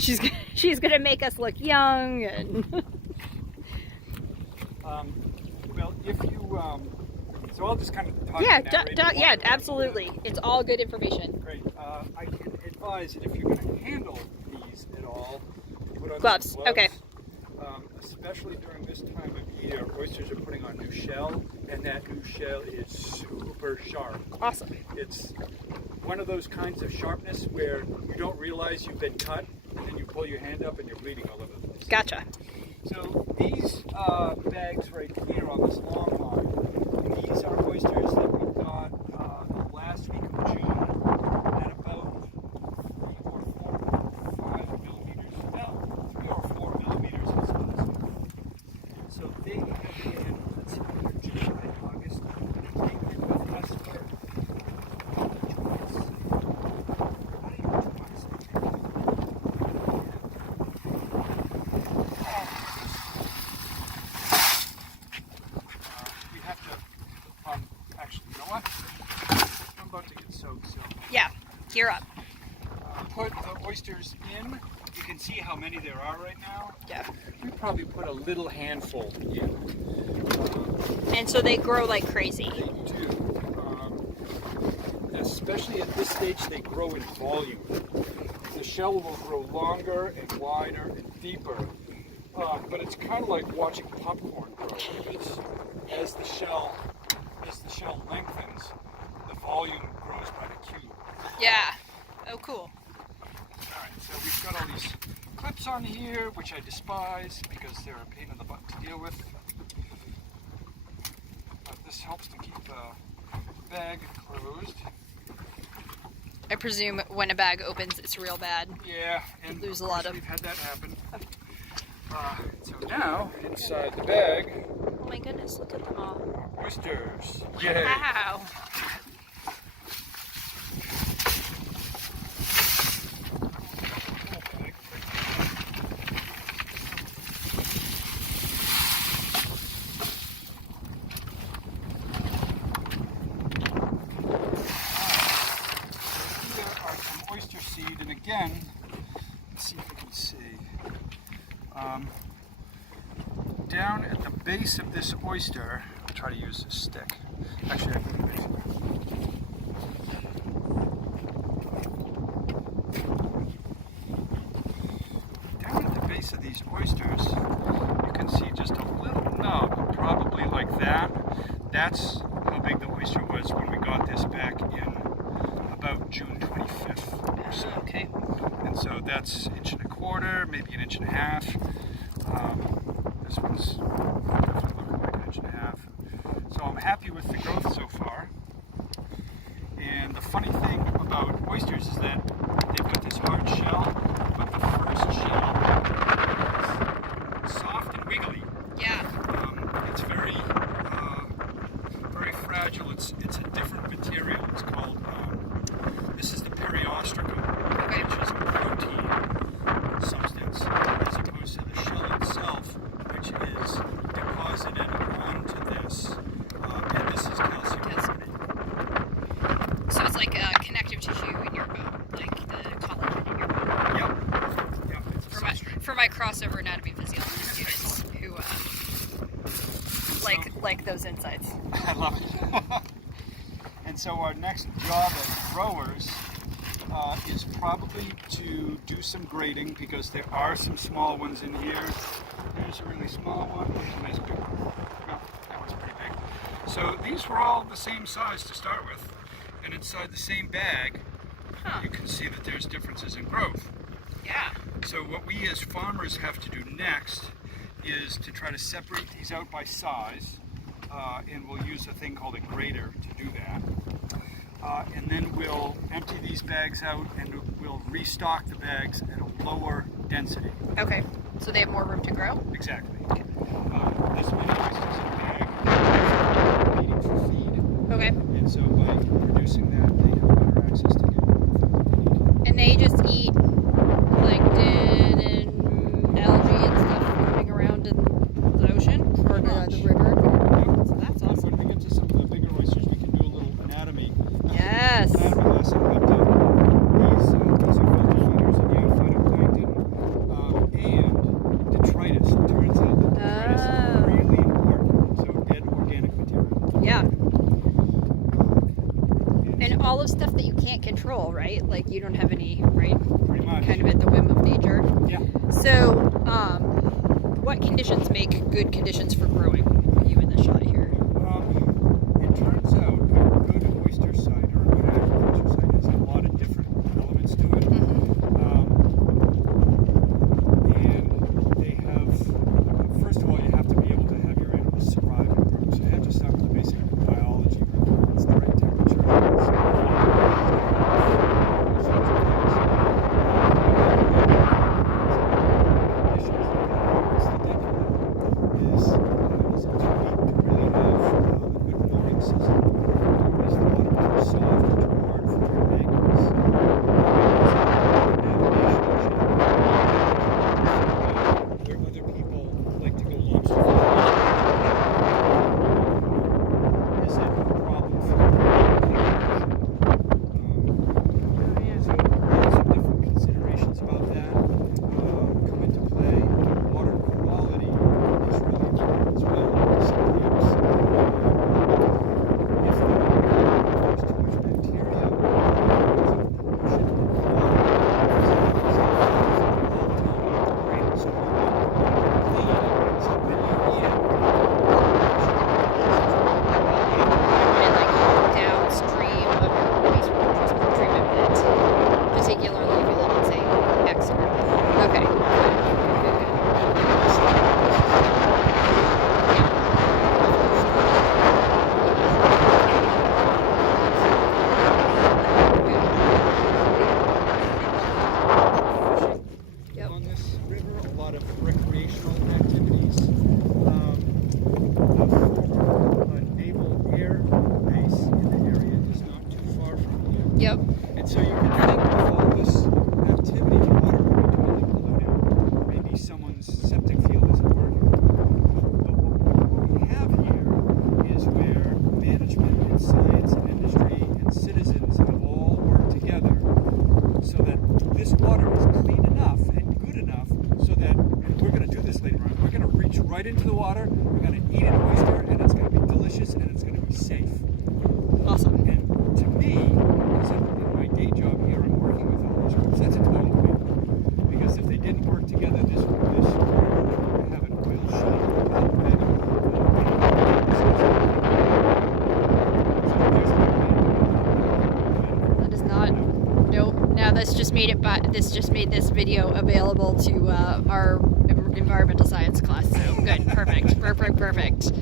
she's gonna make us look young and. Well, if you so I'll just kind of talk Yeah, yeah, absolutely. It's all good information. Great. I can advise that if you're going to handle these at all, put on Gloves. some gloves. Okay. Especially during this time of year, oysters are putting on new shell, and that new shell is super sharp. Awesome. It's one of those kinds of sharpness where you don't realize you've been cut, and then you pull your hand up and you're bleeding all over the place. Gotcha. So these bags right here on this long line, these are oysters that we got the last week of June at about 3 or 4 or 5 millimeters. No, 3 or 4 millimeters in size. So they have been, let's see, July, August, they've been with us for Yeah, gear up. Put the oysters in. You can see how many there are right now. Yeah. We probably put a little handful in. And so they grow like crazy. They do. Especially at this stage, they grow in volume. The shell will grow longer and wider and deeper. But it's kind of like watching popcorn grow. As the shell lengthens, the volume grows by the cube. Yeah. Oh, cool. Alright, so we've got all these clips on here, which I despise because they're a pain in the butt to deal with. But this helps to keep the bag closed. I presume when a bag opens, it's real bad. Yeah, and you lose a lot of. We've had that happen. So now, inside the bag, Oh my goodness, look at them all. oysters. Yay! Wow. And again, let's see if we can see. Down at the base of this oyster, I'll try to use this stick. Actually, I can do it. Down at the base of these oysters, you can see just a little nub, probably like that. That's how big the oyster was when we got this back in about June 25th or so. Okay. And so that's 1.25 inches, maybe 1.5 inches. This one's definitely looking like 1.5 inches. So I'm happy with the growth so far. And the funny thing about oysters is that they've got this hard shell, but the first shell is soft and wiggly. Yeah. It's very fragile. It's a different material. It's called, this is the periostracum, which is a protein substance, as opposed to the shell itself, which is deposited onto this, and this is calcium carbonate. So it's like a connective tissue in your bone, like the collagen in your bone. Yep. It's a substrate. For my crossover anatomy physiology students who like those insights. I love it. And so our next job as growers is probably to do some grading, because there are some small ones in here. There's a really small one. There's a nice big one. Well, that one's pretty big. So these were all the same size to start with. And inside the same bag, you can see that there's differences in growth. Yeah. So what we as farmers have to do next is to try to separate these out by size. And we'll use a thing called a grater to do that. And then we'll empty these bags out and we'll restock the bags at a lower density. Okay. So they have more room to grow? Exactly. This many oysters in a bag, needing for feed. Okay. And so by producing that, they have better access to getting food. And they just eat plankton and algae and stuff moving around in the ocean? Or the river? So that's awesome. When we get to some of the bigger oysters, we can do a little anatomy. Yes. Anatomy lesson, but these are filter feeders and yeah, phytoplankton. control, right? Like you don't have any, right? Pretty much. Kind of at the whim of nature. Yeah. So, what conditions make good conditions for growing? You in the shot here. It turns out a good oyster site or a good agriculture site has a lot of different elements to it. And they have, first of all, you have to be able to have your animals survive and grow. So you have to start with the basic biology. It's the right temperature. Yep. And so you can think of all this activity in water being totally polluted. Maybe someone's septic field isn't working. But what we have here is where management and science and industry and citizens have all worked together so that this water is clean enough and good enough so that, and we're going to do this later on, we're going to reach right into the water, we're going to eat an oyster, and it's going to be delicious and it's going to be safe. Awesome. And to me, in my day job here, I'm working with all these groups. That's a total win. Because if they didn't work together, this would have an oil That is not. Nope. Now this just made it. This just made this video available to our environmental science class. So good. Perfect. Perfect.